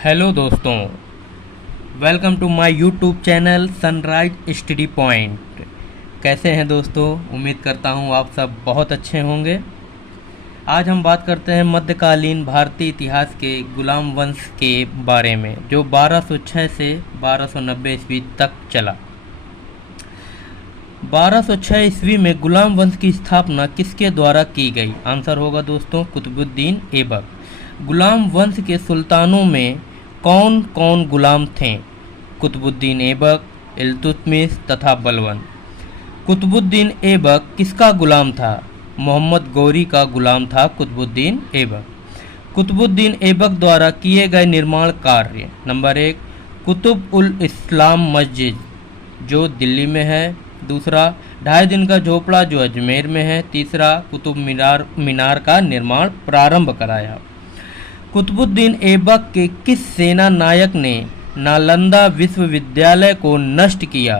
Hello दोस्तों, welcome to my YouTube channel Sunrise Study Point. कैसे हैं दोस्तों? उम्मीद करता हूं आप सब बहुत अच्छे होंगे। आज हम बात करते हैं मध्यकालीन भारतीय इतिहास के गुलाम वंश के बारे में, जो 1206 से 1290 ईस्वी तक चला। 1206 ईस्वी में गुलाम वंश की स्थापना किसके द्वारा की गई? आंसर होगा दोस्तों कुतुबुद्दीन ऐबक। गुलाम वंश के सुल्तानों में कौन कौन गुलाम थे? कुतुबुद्दीन ऐबक, इल्तुतमिश तथा बलबन। कुतुबुद्दीन ऐबक किसका गुलाम था? मोहम्मद गौरी का गुलाम था कुतुबुद्दीन ऐबक। कुतुबुद्दीन ऐबक द्वारा किए गए निर्माण कार्य। नंबर 1, कुतुब उल इस्लाम मस्जिद जो दिल्ली में है। दूसरा, 2.5 दिन का झोपड़ा जो अजमेर में है। तीसरा, कुतुब मीनार का निर्माण प्रारंभ कराया। कुतुबुद्दीन ऐबक के किस सेना नायक ने नालंदा विश्वविद्यालय को नष्ट किया?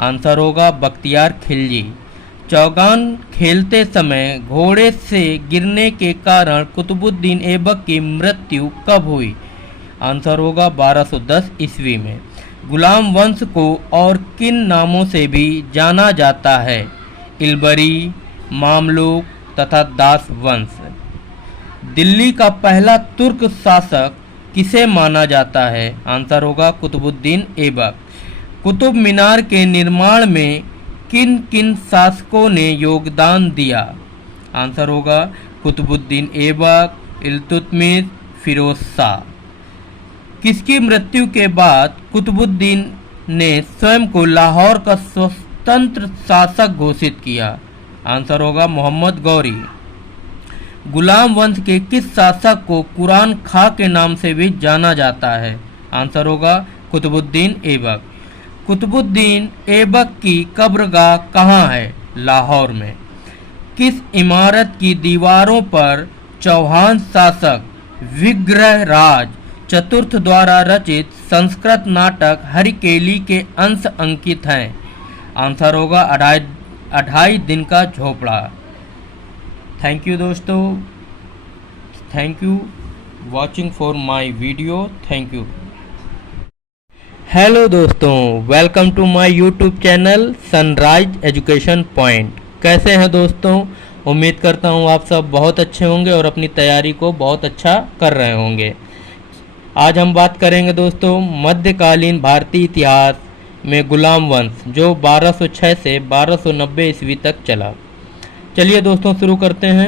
आंसर होगा बख्तियार खिलजी। चौगान खेलते समय घोड़े से गिरने के कारण कुतुबुद्दीन ऐबक की मृत्यु कब हुई? आंसर होगा 1210 ईस्वी में। गुलाम वंश को और किन नामों से भी जाना जाता है? इलबरी, मामलुक तथा दास वंश। दिल्ली का पहला तुर्क शासक किसे माना जाता है? आंसर होगा कुतुबुद्दीन ऐबक। कुतुब मीनार के निर्माण में किन किन शासकों ने योगदान दिया? आंसर होगा कुतुबुद्दीन ऐबक, इल्तुतमिश, फिरोज शाह। किसकी मृत्यु के बाद कुतुबुद्दीन ने स्वयं को लाहौर का स्वतंत्र शासक घोषित किया? आंसर होगा मोहम्मद गौरी। गुलाम वंश के किस शासक को कुरान खां के नाम से भी जाना जाता है? आंसर होगा कुतुबुद्दीन ऐबक। कुतुबुद्दीन ऐबक की कब्रगाह कहाँ है? लाहौर में। किस इमारत की दीवारों पर चौहान शासक विग्रहराज चतुर्थ द्वारा रचित संस्कृत नाटक हरिकेली के अंश अंकित हैं? आंसर होगा 2.5 दिन का झोपड़ा। थैंक यू दोस्तों, thank you watching for my video. Thank you. Hello दोस्तों, welcome to my YouTube channel Sunrise Education Point. कैसे हैं दोस्तों? उम्मीद करता हूं आप सब बहुत अच्छे होंगे और अपनी तैयारी को बहुत अच्छा कर रहे होंगे। आज हम बात करेंगे दोस्तों मध्यकालीन भारतीय इतिहास में गुलाम वंश, जो 1206 से 1290 ईस्वी तक चला। चलिए दोस्तों शुरू करते हैं।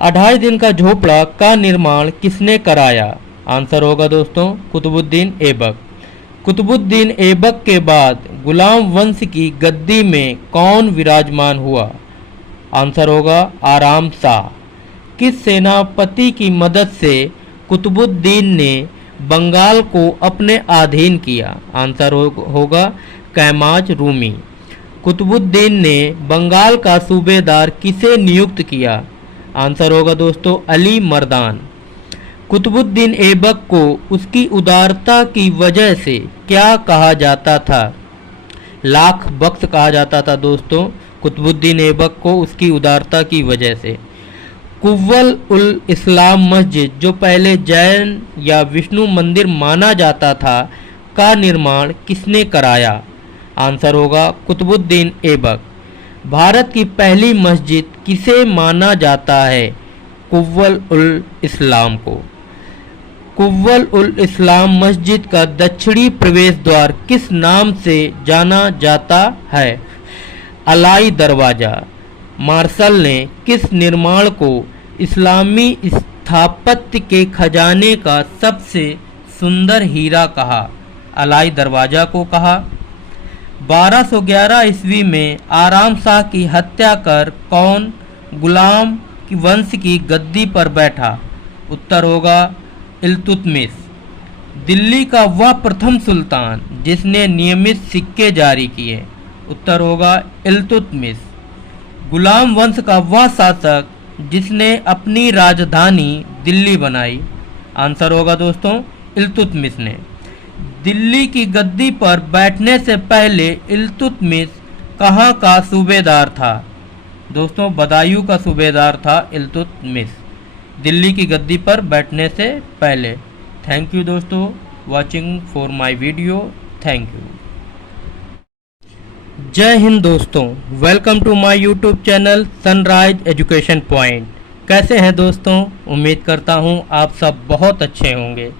2.5 दिन का झोपड़ा का निर्माण किसने कराया? आंसर होगा दोस्तों कुतुबुद्दीन ऐबक। कुतुबुद्दीन ऐबक के बाद गुलाम वंश की गद्दी में कौन विराजमान हुआ? आंसर होगा आराम शाह। किस सेनापति की मदद से कुतुबुद्दीन ने बंगाल को अपने अधीन किया? आंसर होगा कैमाज रूमी। कुतुबुद्दीन ने बंगाल का सूबेदार किसे नियुक्त किया? आंसर होगा दोस्तों अली मर्दान। कुतुबुद्दीन ऐबक को उसकी उदारता की वजह से क्या कहा जाता था? लाख बख्श कहा जाता था दोस्तों कुतुबुद्दीन ऐबक को उसकी उदारता की वजह से। कुव्वल उल इस्लाम मस्जिद, जो पहले जैन या विष्णु मंदिर माना जाता था, का निर्माण किसने कराया? आंसर होगा कुतुबुद्दीन ऐबक। भारत की पहली मस्जिद किसे माना जाता है? कुव्वल उल इस्लाम को। कुव्वल उल इस्लाम मस्जिद का दक्षिणी प्रवेश द्वार किस नाम से जाना जाता है? अलाई दरवाज़ा। मार्शल ने किस निर्माण को इस्लामी स्थापत्य के खजाने का सबसे सुंदर हीरा कहा? अलाई दरवाज़ा को कहा। 1211 ईस्वी में आराम शाह की हत्या कर कौन गुलाम वंश की गद्दी पर बैठा? उत्तर होगा इल्तुतमिश। दिल्ली का वह प्रथम सुल्तान जिसने नियमित सिक्के जारी किए? उत्तर होगा इल्तुतमिश। गुलाम वंश का वह शासक जिसने अपनी राजधानी दिल्ली बनाई? आंसर होगा दोस्तों इल्तुतमिश ने। दिल्ली की गद्दी पर बैठने से पहले इल्तुतमिश कहाँ का सूबेदार था? दोस्तों बदायूं का सूबेदार था इल्तुतमिश दिल्ली की गद्दी पर बैठने से पहले। थैंक यू दोस्तों watching for my video. Thank you. जय हिंद दोस्तों, welcome to my YouTube channel Sunrise Education Point. कैसे हैं दोस्तों? उम्मीद करता हूं आप सब बहुत अच्छे होंगे।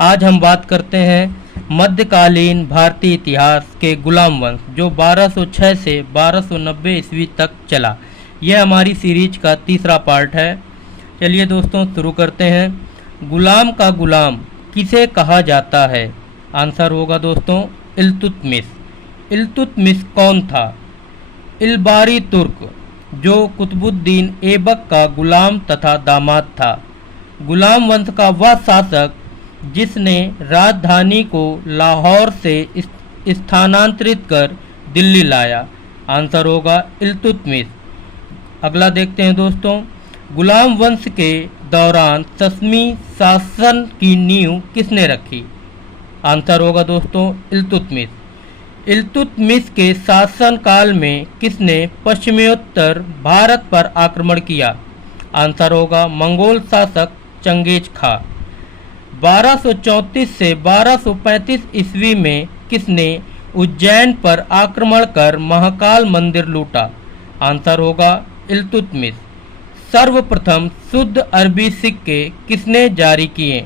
आज हम बात करते हैं मध्यकालीन भारतीय इतिहास के गुलाम वंश जो 1206 से 1290 ईस्वी तक चला। यह हमारी सीरीज का तीसरा पार्ट है। चलिए दोस्तों शुरू करते हैं। गुलाम का गुलाम किसे कहा जाता है? आंसर होगा दोस्तों इल्तुतमिश। इल्तुतमिश कौन था? इल्बारी तुर्क जो कुतुबुद्दीन ऐबक का गुलाम तथा दामाद था। गुलाम वंश का वह शासक जिसने राजधानी को लाहौर से स्थानांतरित कर दिल्ली लाया। आंसर होगा इल्तुतमिश। अगला देखते हैं दोस्तों। गुलाम वंश के दौरान सस्मी शासन की नींव किसने रखी? आंसर होगा दोस्तों इल्तुतमिश। इल्तुतमिश के शासनकाल में किसने पश्चिमोत्तर भारत पर आक्रमण किया? आंसर होगा मंगोल शासक चंगेज खां। 1234 से 1235 ईस्वी में किसने उज्जैन पर आक्रमण कर महाकाल मंदिर लूटा? आंसर होगा इल्तुतमिश। सर्वप्रथम शुद्ध अरबी सिक्के किसने जारी किए?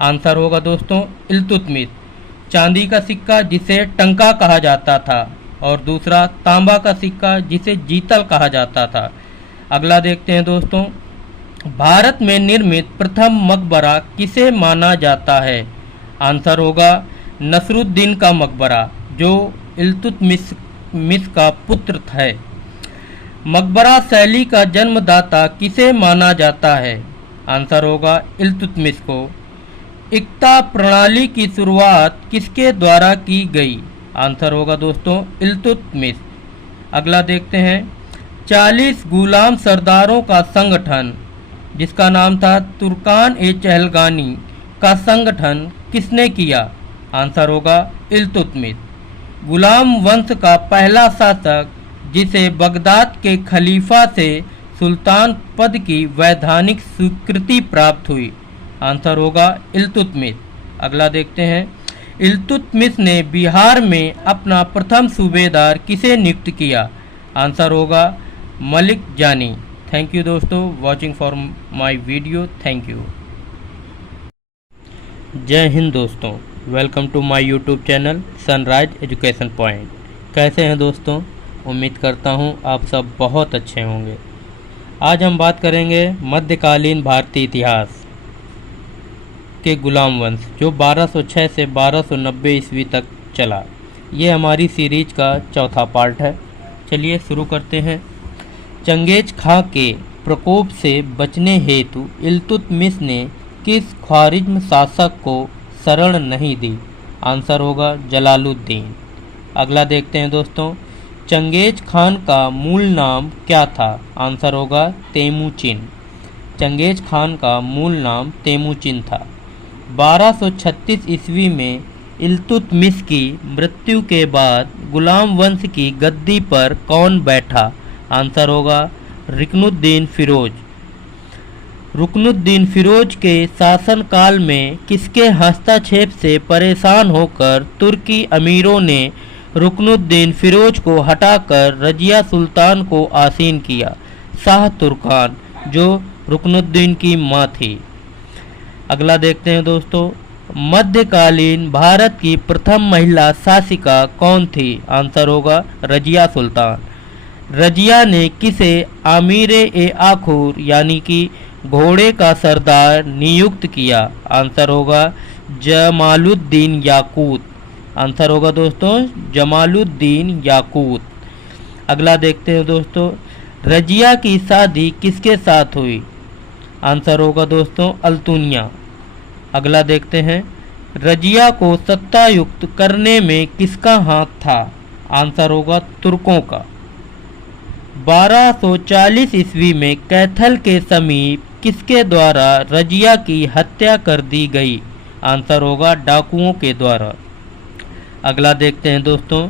आंसर होगा दोस्तों इल्तुतमिश। चांदी का सिक्का जिसे टंका कहा जाता था और दूसरा तांबा का सिक्का जिसे जीतल कहा जाता था। अगला देखते हैं दोस्तों। भारत में निर्मित प्रथम मकबरा किसे माना जाता है? आंसर होगा नसरुद्दीन का मकबरा जो इल्तुतमिश का पुत्र है। मकबरा शैली का जन्मदाता किसे माना जाता है? आंसर होगा इल्तुतमिश को। इक्ता प्रणाली की शुरुआत किसके द्वारा की गई? आंसर होगा दोस्तों इल्तुतमिश। अगला देखते हैं। 40 गुलाम सरदारों का संगठन जिसका नाम था तुर्कान ए चहलगानी का संगठन किसने किया? आंसर होगा इल्तुतमिश। गुलाम वंश का पहला शासक जिसे बगदाद के खलीफा से सुल्तान पद की वैधानिक स्वीकृति प्राप्त हुई। आंसर होगा इल्तुतमिश। अगला देखते हैं। इल्तुतमिश ने बिहार में अपना प्रथम सूबेदार किसे नियुक्त किया? आंसर होगा मलिक जानी। थैंक यू दोस्तों watching for my video. Thank you. जय हिंद दोस्तों, welcome to my YouTube channel Sunrise Education Point. कैसे हैं दोस्तों? उम्मीद करता हूं आप सब बहुत अच्छे होंगे। आज हम बात करेंगे मध्यकालीन भारतीय इतिहास के गुलाम वंश जो 1206 से 1290 ईस्वी तक चला। ये हमारी सीरीज का चौथा पार्ट है। चलिए शुरू करते हैं। चंगेज खां के प्रकोप से बचने हेतु इल्तुतमिश ने किस ख्वारिज्म शासक को शरण नहीं दी? आंसर होगा जलालुद्दीन। अगला देखते हैं दोस्तों। चंगेज खान का मूल नाम क्या था? आंसर होगा तेमुचिन। चंगेज खान का मूल नाम तेमुचिन था। 1236 ईस्वी में इल्तुतमिश की मृत्यु के बाद गुलाम वंश की गद्दी पर कौन बैठा? आंसर होगा रुकनुद्दीन फिरोज। रुकनुद्दीन फिरोज के शासनकाल में किसके हस्तक्षेप से परेशान होकर तुर्की अमीरों ने रुकनुद्दीन फिरोज को हटाकर रजिया सुल्तान को आसीन किया? शाह तुर्कान जो रुकनुद्दीन की मां थी। अगला देखते हैं दोस्तों। मध्यकालीन भारत की प्रथम महिला शासिका कौन थी? आंसर होगा रजिया सुल्तान। रजिया ने किसे आमीरे ए आखुर यानी कि घोड़े का सरदार नियुक्त किया? आंसर होगा जमालुद्दीन याकूत। आंसर होगा दोस्तों जमालुद्दीन याकूत। अगला देखते हैं दोस्तों। रजिया की शादी किसके साथ हुई? आंसर होगा दोस्तों अल्तुनिया। अगला देखते हैं। रजिया को सत्तायुक्त करने में किसका हाथ था? आंसर होगा तुर्कों का। 1240 ईस्वी में कैथल के समीप किसके द्वारा रजिया की हत्या कर दी गई? आंसर होगा डाकुओं के द्वारा। अगला देखते हैं दोस्तों।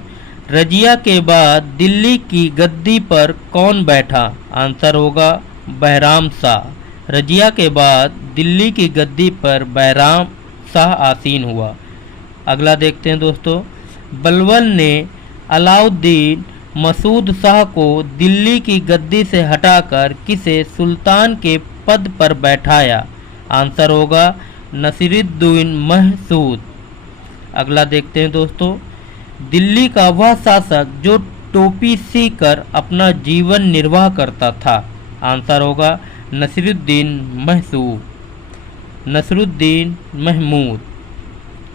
रजिया के बाद दिल्ली की गद्दी पर कौन बैठा? आंसर होगा बहराम शाह। रजिया के बाद दिल्ली की गद्दी पर बहराम शाह आसीन हुआ। अगला देखते हैं दोस्तों, बलबन ने अलाउद्दीन मसूद शाह को दिल्ली की गद्दी से हटाकर किसे सुल्तान के पद पर बैठाया? आंसर होगा नसीरुद्दीन महसूद। अगला देखते हैं दोस्तों, दिल्ली का वह शासक जो टोपी सीकर अपना जीवन निर्वाह करता था। आंसर होगा नसीरुद्दीन महमूद।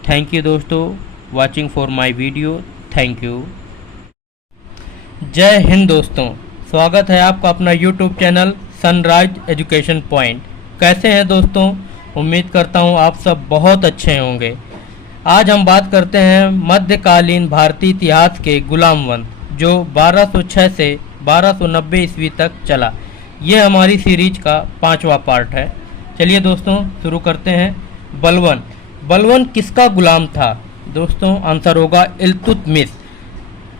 थैंक यू दोस्तों watching for my video. Thank you. जय हिंद दोस्तों, स्वागत है आपका अपना YouTube channel Sunrise Education Point. कैसे हैं दोस्तों? उम्मीद करता हूं आप सब बहुत अच्छे होंगे। आज हम बात करते हैं मध्यकालीन भारतीय इतिहास के गुलाम वंश जो 1206 से 1290 ईस्वी तक चला। ये हमारी सीरीज का 5वां पार्ट है। चलिए दोस्तों शुरू करते हैं। बलबन किसका गुलाम था? दोस्तों आंसर होगा इल्तुतमिश।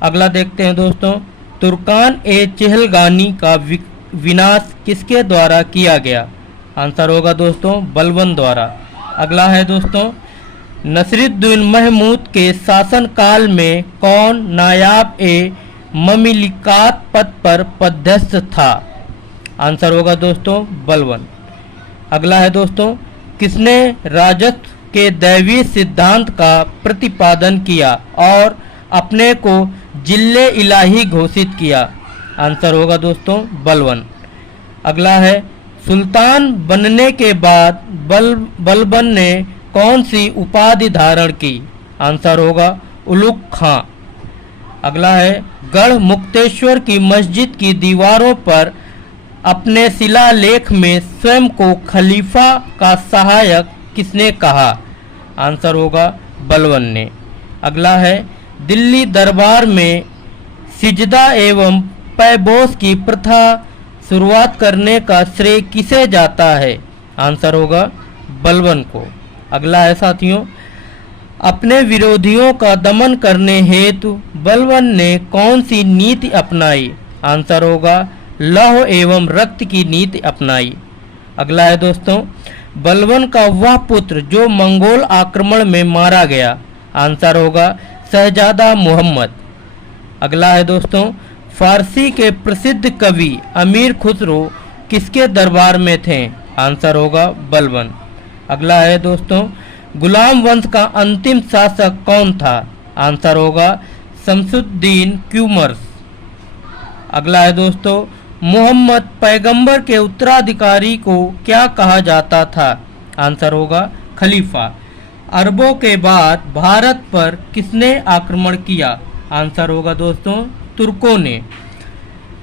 अगला देखते हैं दोस्तों, तुर्कान ए चहलगानी का विनाश किसके द्वारा किया गया? आंसर होगा दोस्तों बलबन द्वारा। अगला है दोस्तों, नसीरुद्दीन महमूद के शासनकाल में कौन नायाब ए ममलिकात पद पर पदस्थ था? आंसर होगा दोस्तों बलबन। अगला है दोस्तों, किसने राजत्व के दैवीय सिद्धांत का प्रतिपादन किया और अपने को जिल्ले इलाही घोषित किया? आंसर होगा दोस्तों बलबन। अगला है, सुल्तान बनने के बाद बलबन ने कौन सी उपाधि धारण की? आंसर होगा उलुग खां। अगला है, गढ़ मुक्तेश्वर की मस्जिद की दीवारों पर अपने शिलालेख में स्वयं को खलीफा का सहायक किसने कहा? आंसर होगा बलबन ने। अगला है, दिल्ली दरबार में सिजदा एवं पैबोस की प्रथा शुरुआत करने का श्रेय किसे जाता है? आंसर होगा बलबन को। अगला है साथियों, अपने विरोधियों का दमन करने हेतु बलबन ने कौन सी नीति अपनाई? आंसर होगा लौह एवं रक्त की नीति अपनाई। अगला है दोस्तों, बलबन का वह पुत्र जो मंगोल आक्रमण में मारा गया। आंसर होगा शहजादा मोहम्मद। अगला है दोस्तों, फारसी के प्रसिद्ध कवि अमीर खुसरो किसके दरबार में थे? आंसर होगा बलबन। अगला है दोस्तों, गुलाम वंश का अंतिम शासक कौन था? आंसर होगा शमसुद्दीन क्यूमर्स। अगला है दोस्तों, मोहम्मद पैगंबर के उत्तराधिकारी को क्या कहा जाता था? आंसर होगा खलीफा। अरबों के बाद भारत पर किसने आक्रमण किया? आंसर होगा दोस्तों तुर्कों ने।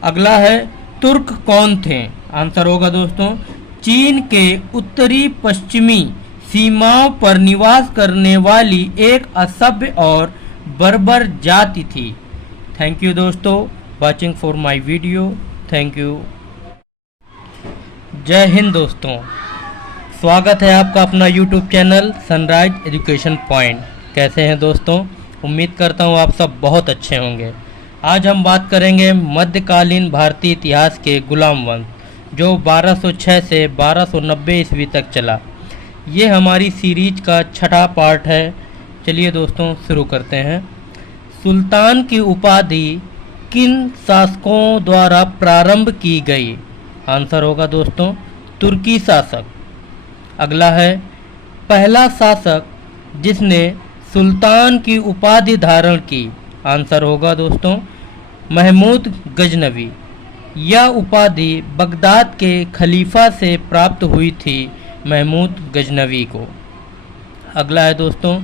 अगला है, तुर्क कौन थे? आंसर होगा दोस्तों चीन के उत्तरी पश्चिमी सीमाओं पर निवास करने वाली एक असभ्य और बर्बर जाति थी। थैंक यू दोस्तों watching for my video. Thank you. जय हिंद दोस्तों, स्वागत है आपका अपना YouTube channel Sunrise Education Point. कैसे हैं दोस्तों? उम्मीद करता हूँ आप सब बहुत अच्छे होंगे। आज हम बात करेंगे मध्यकालीन भारतीय इतिहास के गुलाम वंश जो 1206 से 1290 ईस्वी तक चला। ये हमारी सीरीज का 6ठा पार्ट है। चलिए दोस्तों शुरू करते हैं। सुल्तान की उपाधि किन शासकों द्वारा प्रारंभ की गई? आंसर होगा दोस्तों तुर्की शासक। अगला है, पहला शासक जिसने सुल्तान की उपाधि धारण की। आंसर होगा दोस्तों महमूद गजनवी। यह उपाधि बगदाद के खलीफा से प्राप्त हुई थी महमूद गजनवी को। अगला है दोस्तों,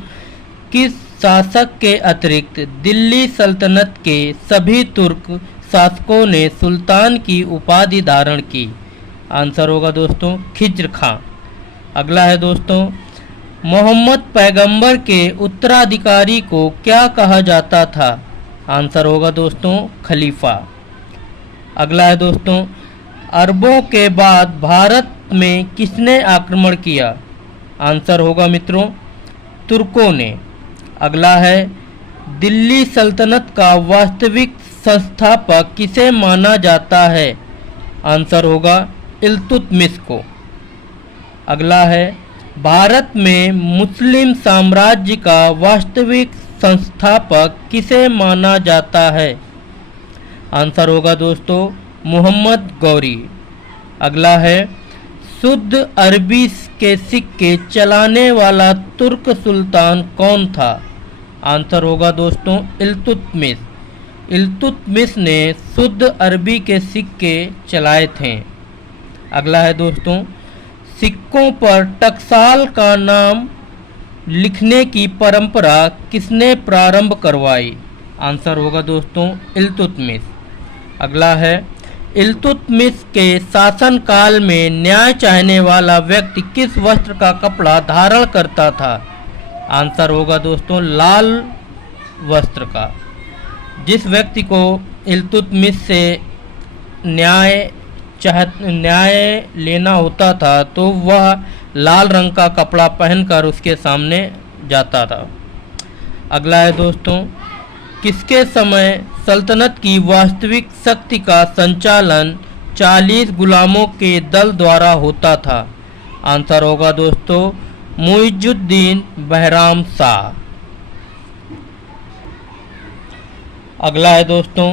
किस शासक के अतिरिक्त दिल्ली सल्तनत के सभी तुर्क शासकों ने सुल्तान की उपाधि धारण की? आंसर होगा दोस्तों खिज्र खां। अगला है दोस्तों, मोहम्मद पैगंबर के उत्तराधिकारी को क्या कहा जाता था? आंसर होगा दोस्तों खलीफा। अगला है दोस्तों, अरबों के बाद भारत में किसने आक्रमण किया? आंसर होगा मित्रों तुर्कों ने। अगला है, दिल्ली सल्तनत का वास्तविक संस्थापक किसे माना जाता है? आंसर होगा इल्तुतमिश को। अगला है, भारत में मुस्लिम साम्राज्य का वास्तविक संस्थापक किसे माना जाता है? आंसर होगा दोस्तों मोहम्मद गौरी। अगला है, शुद्ध अरबी के सिक्के चलाने वाला तुर्क सुल्तान कौन था? आंसर होगा दोस्तों इल्तुतमिश। इल्तुतमिश ने शुद्ध अरबी के सिक्के चलाए थे। अगला है दोस्तों, सिक्कों पर टकसाल का नाम लिखने की परंपरा किसने प्रारंभ करवाई? आंसर होगा दोस्तों इल्तुतमिश। अगला है, इल्तुतमिश के शासनकाल में न्याय चाहने वाला व्यक्ति किस वस्त्र का कपड़ा धारण करता था? आंसर होगा दोस्तों लाल वस्त्र का। जिस व्यक्ति को इल्तुतमिश से न्याय लेना होता था तो वह लाल रंग का कपड़ा पहनकर उसके सामने जाता था। अगला है दोस्तों, किसके समय सल्तनत की वास्तविक शक्ति का संचालन 40 गुलामों के दल द्वारा होता था? आंसर होगा दोस्तों मुइजुद्दीन बहराम शाह। अगला है दोस्तों,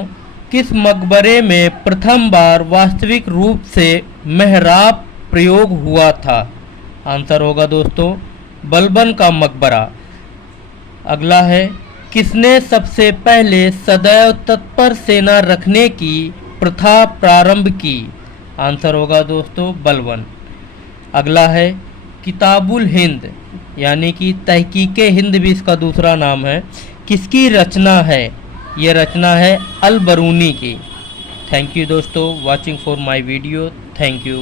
किस मकबरे में प्रथम बार वास्तविक रूप से मेहराब प्रयोग हुआ था? आंसर होगा दोस्तों बलबन का मकबरा। अगला है, किसने सबसे पहले सदैव तत्पर सेना रखने की प्रथा प्रारंभ की? आंसर होगा दोस्तों बलबन। अगला है, किताबुल हिंद यानी कि तहकीके हिंद भी इसका दूसरा नाम है, किसकी रचना है? ये रचना है अल बरूनी की। थैंक यू दोस्तों watching for my video. Thank you.